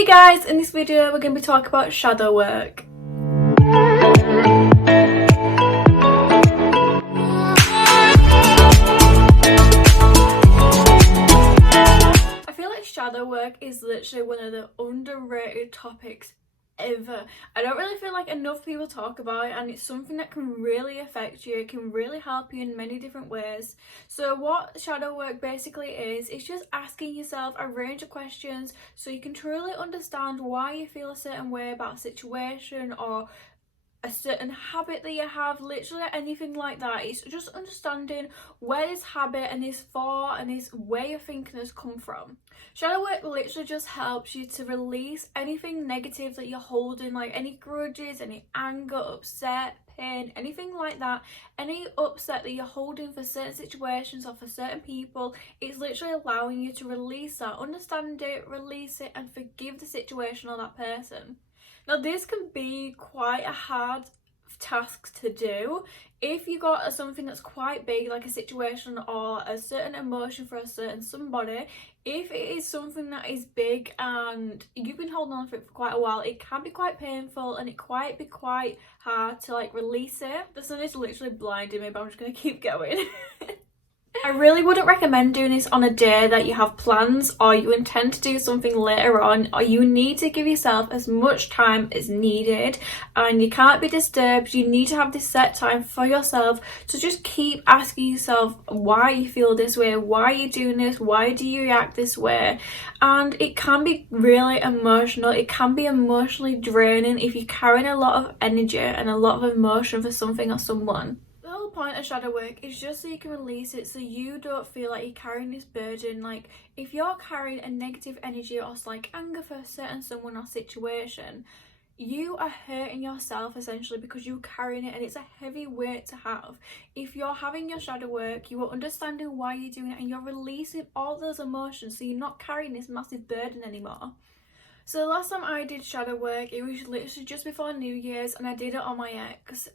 Hey guys, in this video we're going to be talking about shadow work. I feel like shadow work is literally one of the underrated topics ever. I don't really feel like enough people talk about it, and it's something that can really affect you. It can really help you in many different ways. So what shadow work basically is, it's just asking yourself a range of questions so you can truly understand why you feel a certain way about a situation or a certain habit that you have, literally anything like that. It's just understanding where this habit and this thought and this way of thinking has come from. Shadow work literally just helps you to release anything negative that you're holding, like any grudges, any anger, upset, pain, anything like that. Any upset that you're holding for certain situations or for certain people, it's literally allowing you to release that, understand it, release it, and forgive the situation or that person. Now this can be quite a hard task to do if you got something that's quite big, like a situation or a certain emotion for a certain somebody. If it is something that is big and you've been holding on for it for quite a while, it can be quite painful and it can be quite hard to like release it. The sun is literally blinding me, but I'm just gonna keep going. I really wouldn't recommend doing this on a day that you have plans or you intend to do something later on, or you need to give yourself as much time as needed and you can't be disturbed. You need to have this set time for yourself to just keep asking yourself why you feel this way, why are you doing this, why do you react this way. And it can be really emotional. It can be emotionally draining if you're carrying a lot of energy and a lot of emotion for something or someone. The whole point of shadow work is just so you can release it, so you don't feel like you're carrying this burden. Like if you're carrying a negative energy or like anger for a certain someone or situation, you are hurting yourself essentially because you're carrying it, and it's a heavy weight to have. If you're having your shadow work, you are understanding why you're doing it and you're releasing all those emotions, so you're not carrying this massive burden anymore. So the last time I did shadow work, it was literally just before New Year's, and I did it on my ex.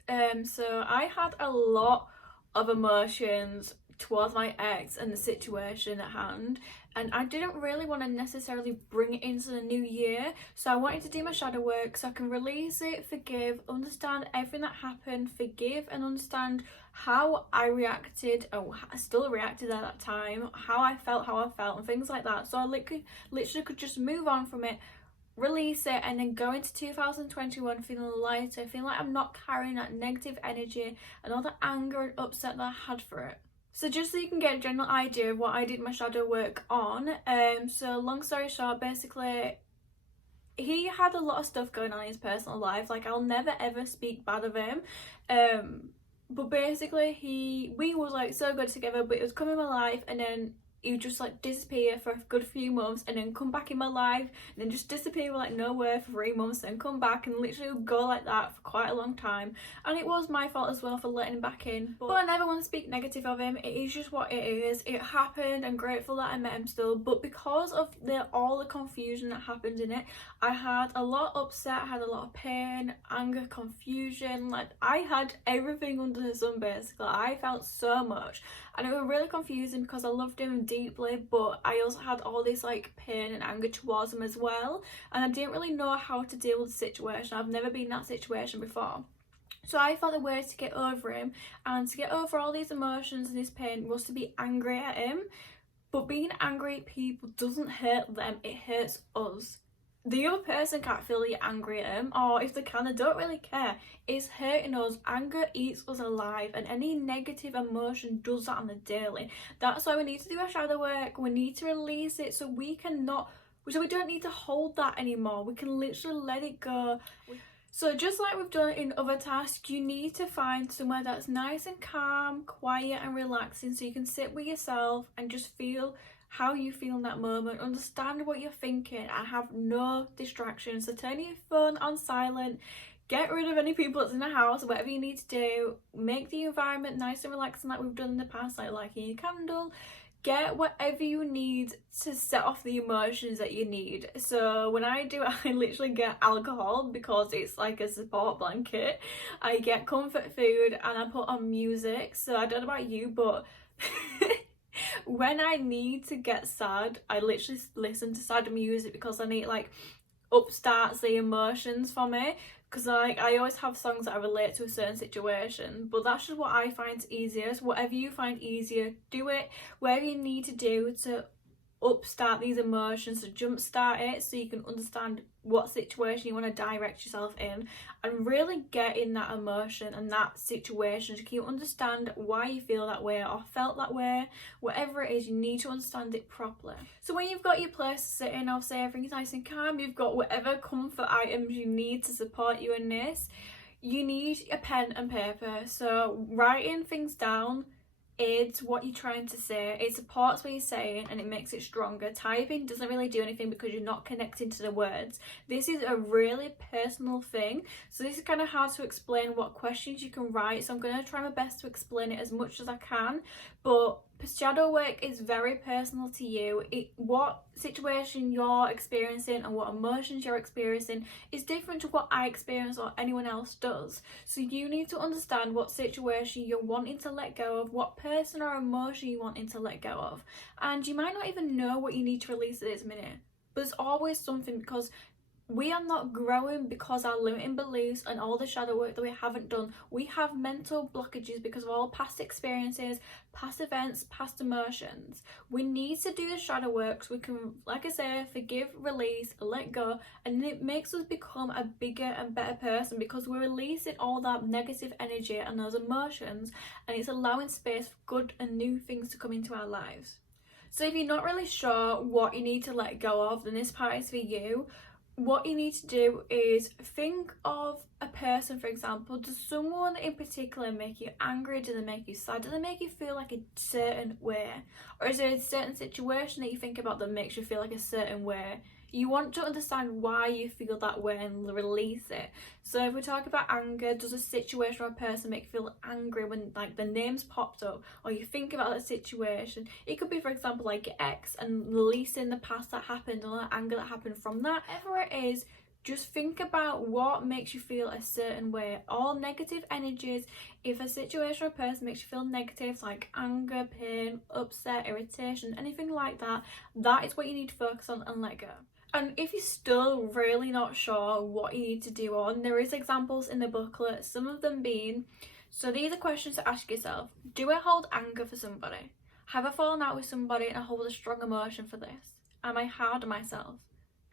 So I had a lot of emotions towards my ex and the situation at hand, and I didn't really want to necessarily bring it into the new year. So I wanted to do my shadow work so I can release it, forgive, understand everything that happened, forgive and understand how I reacted, or I still reacted at that time, how I felt and things like that. So I literally could just move on from it, release it, and then go into 2021 feeling lighter, feeling like I'm not carrying that negative energy and all the anger and upset that I had for it. So just so you can get a general idea of what I did my shadow work on, so long story short, basically he had a lot of stuff going on in his personal life. Like I'll never ever speak bad of him, but basically we was like so good together, but it was coming in my life and then he would just like disappear for a good few months and then come back in my life and then just disappear with like nowhere for 3 months and come back, and literally go like that for quite a long time. And it was my fault as well for letting him back in, but I never want to speak negative of him. It is just what it is. It happened. I'm grateful that I met him still, but because of all the confusion that happened in it, I had a lot of upset, I had a lot of pain, anger, confusion. Like I had everything under the sun basically. I felt so much and it was really confusing because I loved him deeply, but I also had all this like pain and anger towards him as well, and I didn't really know how to deal with the situation. I've never been in that situation before. So I thought the way to get over him and to get over all these emotions and this pain was to be angry at him. But being angry at people doesn't hurt them, it hurts us. The other person can't feel you're angry at them, or if they can, they don't really care. It's hurting us. Anger eats us alive, and any negative emotion does that on the daily. That's why we need to do our shadow work. We need to release it so we don't need to hold that anymore. We can literally let it go. So just like we've done in other tasks, you need to find somewhere that's nice and calm, quiet and relaxing, so you can sit with yourself and just feel how you feel in that moment, understand what you're thinking and have no distractions. So turn your phone on silent, get rid of any people that's in the house, whatever you need to do, make the environment nice and relaxing like we've done in the past, like lighting a candle. Get whatever you need to set off the emotions that you need. So when I do it, I literally get alcohol because it's like a support blanket. I get comfort food and I put on music. So I don't know about you, but when I need to get sad, I literally listen to sad music because I need like upstarts the emotions for me, because like I always have songs that I relate to a certain situation, but that's just what I find easiest. Whatever you find easier, do it. Whatever you need to do to upstart these emotions, to jumpstart it, so you can understand what situation you want to direct yourself in and really get in that emotion and that situation. Can you understand why you feel that way or felt that way? Whatever it is, you need to understand it properly. So when you've got your place to sit in, obviously everything's nice and calm, you've got whatever comfort items you need to support you in this, you need a pen and paper. So writing things down aids what you're trying to say, it supports what you're saying and it makes it stronger. Typing doesn't really do anything because you're not connecting to the words. This is a really personal thing, so this is kind of hard to explain what questions you can write, so I'm going to try my best to explain it as much as I can. But shadow work is very personal to you. What situation you're experiencing and what emotions you're experiencing is different to what I experience or anyone else does. So you need to understand what situation you're wanting to let go of, what person or emotion you're wanting to let go of. And you might not even know what you need to release at this minute, but there's always something, because we are not growing because our limiting beliefs and all the shadow work that we haven't done. We have mental blockages because of all past experiences, past events, past emotions. We need to do the shadow work so we can, like I say, forgive, release, let go, and it makes us become a bigger and better person because we're releasing all that negative energy and those emotions, and it's allowing space for good and new things to come into our lives. So if you're not really sure what you need to let go of, then this part is for you. What you need to do is think of a person, for example. Does someone in particular make you angry? Do they make you sad? Do they make you feel like a certain way? Or is there a certain situation that you think about that makes you feel like a certain way? You want to understand why you feel that way and release it. So if we talk about anger, does a situation or a person make you feel angry when like the name's popped up, or you think about that situation? It could be, for example, like your ex and releasing the past that happened or the anger that happened from that. Whatever it is, just think about what makes you feel a certain way. All negative energies, if a situation or a person makes you feel negative, like anger, pain, upset, irritation, anything like that, that is what you need to focus on and let go. And if you're still really not sure what you need to do on, there is examples in the booklet, some of them being, so these are questions to ask yourself. Do I hold anger for somebody? Have I fallen out with somebody and I hold a strong emotion for this? Am I hard on myself?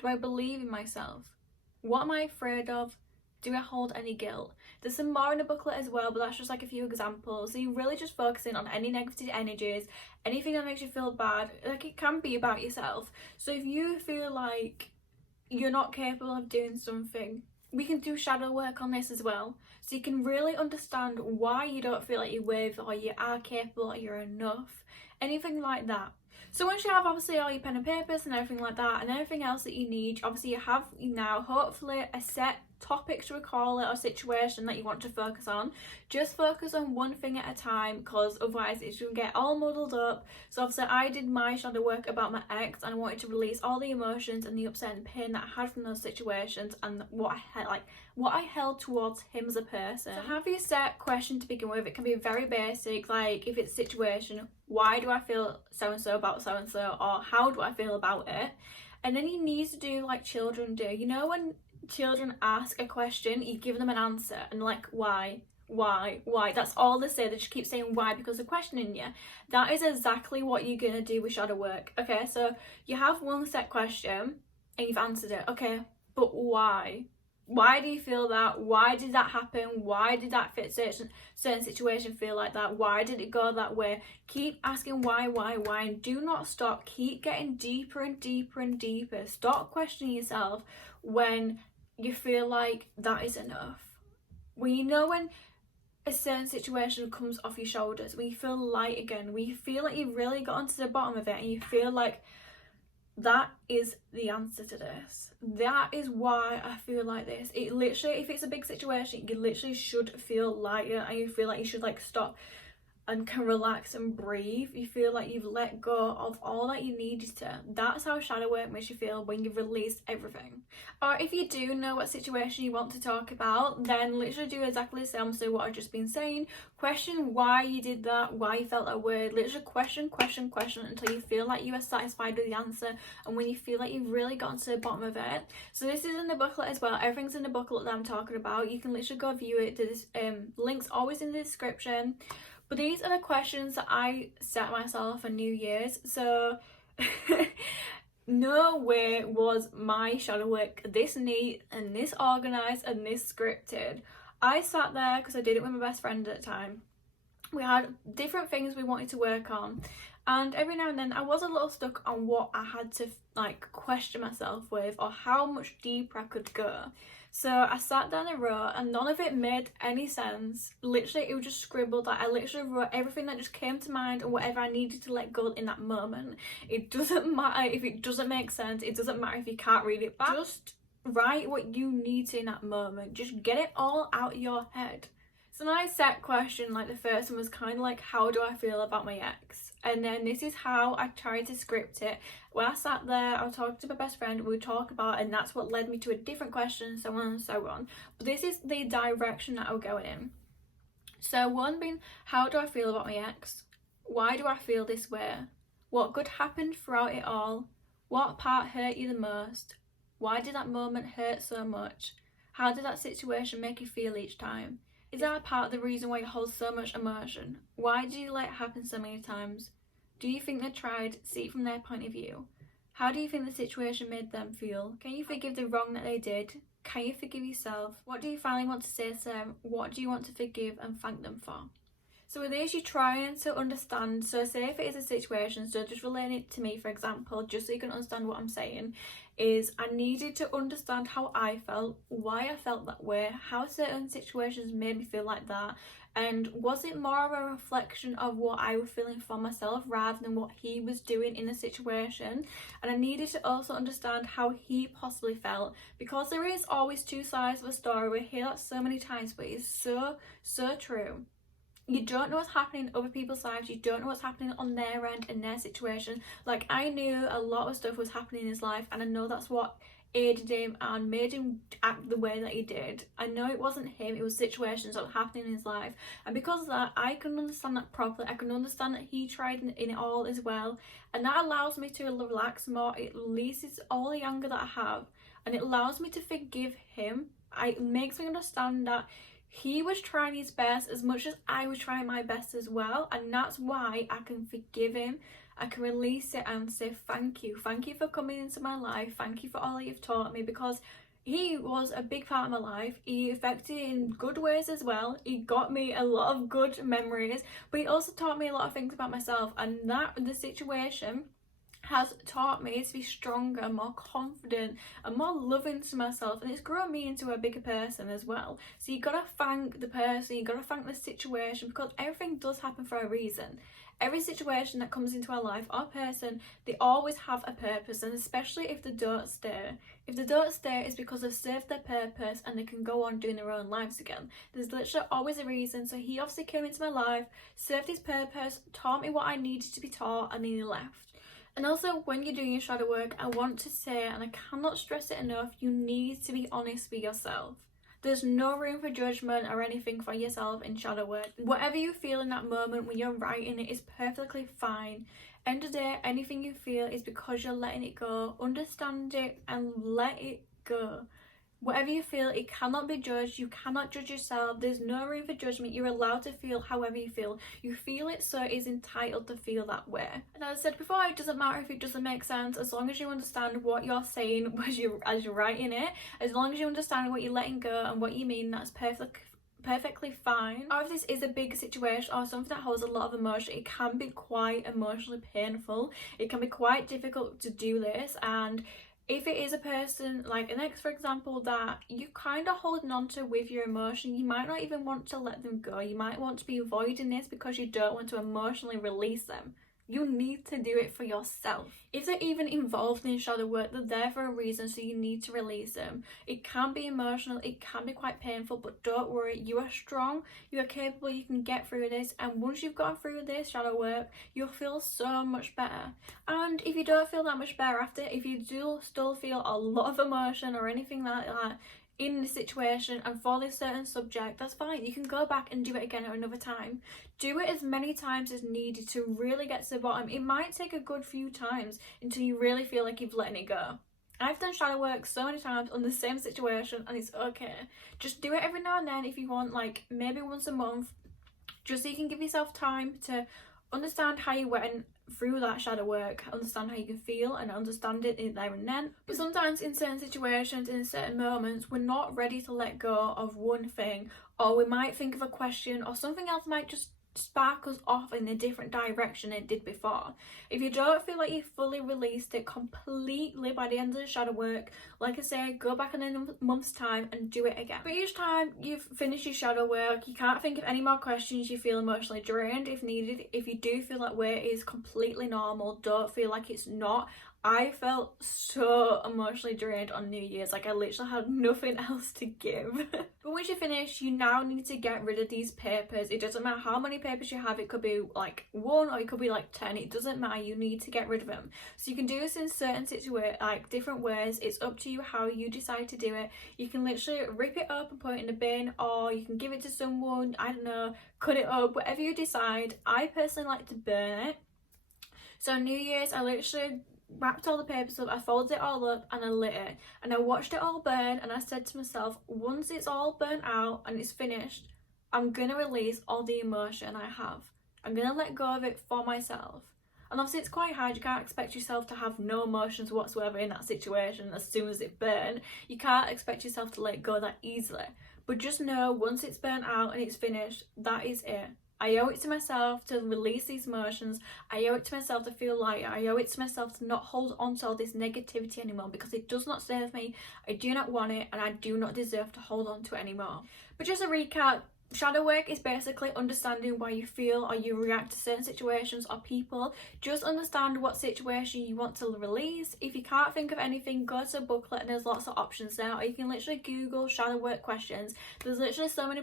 Do I believe in myself? What am I afraid of? Do I hold any guilt? There's some more in the booklet as well, but that's just like a few examples. So you're really just focusing on any negative energies, anything that makes you feel bad. Like, it can be about yourself. So if you feel like you're not capable of doing something, we can do shadow work on this as well. So you can really understand why you don't feel like you're worthy, or you are capable, or you're enough, anything like that. So once you have obviously all your pen and papers and everything like that and everything else that you need, obviously you have now hopefully a set topic to recall it or situation that you want to focus on. Just focus on one thing at a time, because otherwise it's going to get all muddled up. So obviously I did my shadow work about my ex and I wanted to release all the emotions and the upset and pain that I had from those situations and what I held towards him as a person. So have your set question to begin with. It can be very basic, like if it's a situation, why do I feel so and so about so and so, or how do I feel about it? And then you need to do like children do. You know, when children ask a question, you give them an answer, and like why, that's all they say. They just keep saying why because they're questioning you. That is exactly what you're gonna do with shadow work. Okay, so you have one set question and you've answered it. Okay, but why do you feel that? Why did that happen? Why did that fit certain situation feel like that? Why did it go that way? Keep asking why, and do not stop. Keep getting deeper and deeper and deeper. Stop questioning yourself when you feel like that is enough. When you know when a certain situation comes off your shoulders, when you feel light again, when you feel like you've really gotten to the bottom of it and you feel like that is the answer to this. That is why I feel like this. It literally, if it's a big situation, you literally should feel lighter and you feel like you should like stop and can relax and breathe. You feel like you've let go of all that you needed to. That's how shadow work makes you feel, when you've released everything. Or if you do know what situation you want to talk about, then literally do exactly the same. So what I've just been saying, question why you did that, why you felt that way. Literally question until you feel like you are satisfied with the answer, and when you feel like you've really gotten to the bottom of it. So this is in the booklet as well. Everything's in the booklet that I'm talking about. You can literally go view it. This link's always in the description. But these are the questions that I set myself for New Year's. So no way was my shadow work this neat and this organised and this scripted. I sat there because I did it with my best friend at the time. We had different things we wanted to work on, and every now and then I was a little stuck on what I had to like question myself with, or how much deeper I could go. So I sat down and wrote, and none of it made any sense. Literally, it was just scribbled. Like, I literally wrote everything that just came to mind and whatever I needed to let go in that moment. It doesn't matter if it doesn't make sense. It doesn't matter if you can't read it back. Just write what you need to in that moment. Just get it all out of your head. So my set question, like the first one was kind of like, how do I feel about my ex? And then this is how I tried to script it. When I sat there, I was talking to my best friend, we would talk about it, and that's what led me to a different question, so on and so on. But this is the direction that I would go in. So one being, how do I feel about my ex? Why do I feel this way? What good happened throughout it all? What part hurt you the most? Why did that moment hurt so much? How did that situation make you feel each time? Is that part of the reason why you hold so much emotion? Why did you let it happen so many times? Do you think they tried to see it from their point of view? How do you think the situation made them feel? Can you forgive the wrong that they did? Can you forgive yourself? What do you finally want to say to them? What do you want to forgive and thank them for? So with this, you're trying to understand. So say if it is a situation, so just relating it to me, for example, just so you can understand what I'm saying, is I needed to understand how I felt, why I felt that way, how certain situations made me feel like that, and was it more of a reflection of what I was feeling for myself rather than what he was doing in the situation. And I needed to also understand how he possibly felt, because there is always two sides of a story. We hear that so many times, but it's so true. You don't know what's happening in other people's lives. You don't know what's happening on their end in their situation. Like, I knew a lot of stuff was happening in his life, and I know that's what aided him and made him act the way that he did. I know it wasn't him, it was situations that were happening in his life, and because of that, I can understand that properly. I can understand that he tried in it all as well, and that allows me to relax more. It releases all the anger that I have, and it allows me to forgive him. It makes me understand that he was trying his best as much as I was trying my best as well, and that's why I can forgive him. I can release it and say thank you for coming into my life, thank you for all that you've taught me, because he was a big part of my life. He affected it in good ways as well. He got me a lot of good memories, but he also taught me a lot of things about myself, and that the situation has taught me to be stronger, more confident and more loving to myself, and it's grown me into a bigger person as well. So you gotta thank the person, you gotta thank the situation, because everything does happen for a reason. Every situation that comes into our life or person, they always have a purpose, and especially if they don't stay. If they don't stay, it's because they've served their purpose and they can go on doing their own lives again. There's literally always a reason. So he obviously came into my life, served his purpose, taught me what I needed to be taught, and then he left. And also, when you're doing your shadow work, I want to say, and I cannot stress it enough, you need to be honest with yourself. There's no room for judgment or anything for yourself in shadow work. Whatever you feel in that moment when you're writing it is perfectly fine. End of the day, anything you feel is because you're letting it go. Understand it and let it go. Whatever you feel, it cannot be judged. You cannot judge yourself. There's no room for judgment. You're allowed to feel however you feel. You feel it, so it is entitled to feel that way. And as I said before, it doesn't matter if it doesn't make sense, as long as you understand what you're saying as you're writing it. As long as you understand what you're letting go and what you mean, that's perfectly fine. Or if this is a big situation or something that holds a lot of emotion, it can be quite emotionally painful. It can be quite difficult to do this, and if it is a person like an ex, for example, that you kind of holding on to with your emotion, you might not even want to let them go. You might want to be avoiding this because you don't want to emotionally release them. You need to do it for yourself. If they're even involved in shadow work, they're there for a reason, so you need to release them. It can be emotional, it can be quite painful, but don't worry, you are strong, you are capable, you can get through this, and once you've gone through this shadow work, you'll feel so much better. And if you don't feel that much better after, if you do still feel a lot of emotion or anything like that in this situation and for this certain subject, that's fine. You can go back and do it again at another time. Do it as many times as needed to really get to the bottom. It might take a good few times until you really feel like you've let it go. I've done shadow work so many times on the same situation, and it's okay. Just do it every now and then if you want, like maybe once a month, just so you can give yourself time to understand how you went through that shadow work, understand how you can feel and understand it there and then. But sometimes in certain situations, in certain moments, we're not ready to let go of one thing, or we might think of a question, or something else might just spark us off in a different direction it did before. If you don't feel like you've fully released it completely by the end of the shadow work, like I say, go back in a month's time and do it again. But each time you've finished your shadow work, you can't think of any more questions, you feel emotionally drained if needed. If you do feel that way is completely normal, don't feel like it's not. I felt so emotionally drained on New Year's, like I literally had nothing else to give. But once you finish, you now need to get rid of these papers. It doesn't matter how many papers you have, it could be like 1 or it could be like 10, it doesn't matter, you need to get rid of them. So you can do this in certain situations, like different ways. It's up to you how you decide to do it. You can literally rip it up and put it in a bin, or you can give it to someone, I don't know, cut it up, whatever you decide. I personally like to burn it. So New Year's, I literally wrapped all the papers up, I folded it all up and I lit it, and I watched it all burn, and I said to myself, once it's all burnt out and it's finished, I'm gonna release all the emotion I have. I'm gonna let go of it for myself. And obviously it's quite hard, you can't expect yourself to have no emotions whatsoever in that situation as soon as it burned. You can't expect yourself to let go that easily. But just know, once it's burnt out and it's finished, that is it. I owe it to myself to release these emotions. I owe it to myself to feel light. I owe it to myself to not hold on to all this negativity anymore, because it does not serve me. I do not want it, and I do not deserve to hold on to it anymore. But just a recap, shadow work is basically understanding why you feel or you react to certain situations or people. Just understand what situation you want to release. If you can't think of anything, go to a booklet and there's lots of options there, or you can literally Google shadow work questions. There's literally so many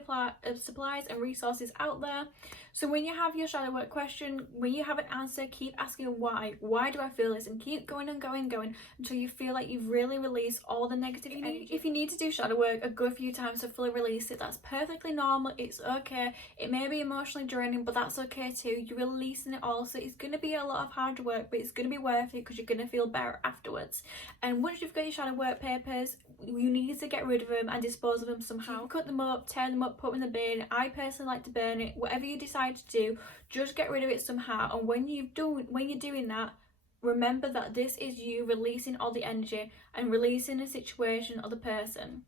supplies and resources out there. So when you have your shadow work question, when you have an answer, keep asking why. Why do I feel this? And keep going and going and going until you feel like you've really released all the negative energy. If you need to do shadow work a good few times to fully release it, that's perfectly normal. It's okay. It may be emotionally draining, but that's okay too. You're releasing it all, so it's going to be a lot of hard work, but it's going to be worth it because you're going to feel better afterwards. And once you've got your shadow work papers, you need to get rid of them and dispose of them somehow. Cut them up, tear them up, put them in the bin. I personally like to burn it. Whatever you decide to do, just get rid of it somehow. And when you're doing that, remember that this is you releasing all the energy and releasing a situation or the person.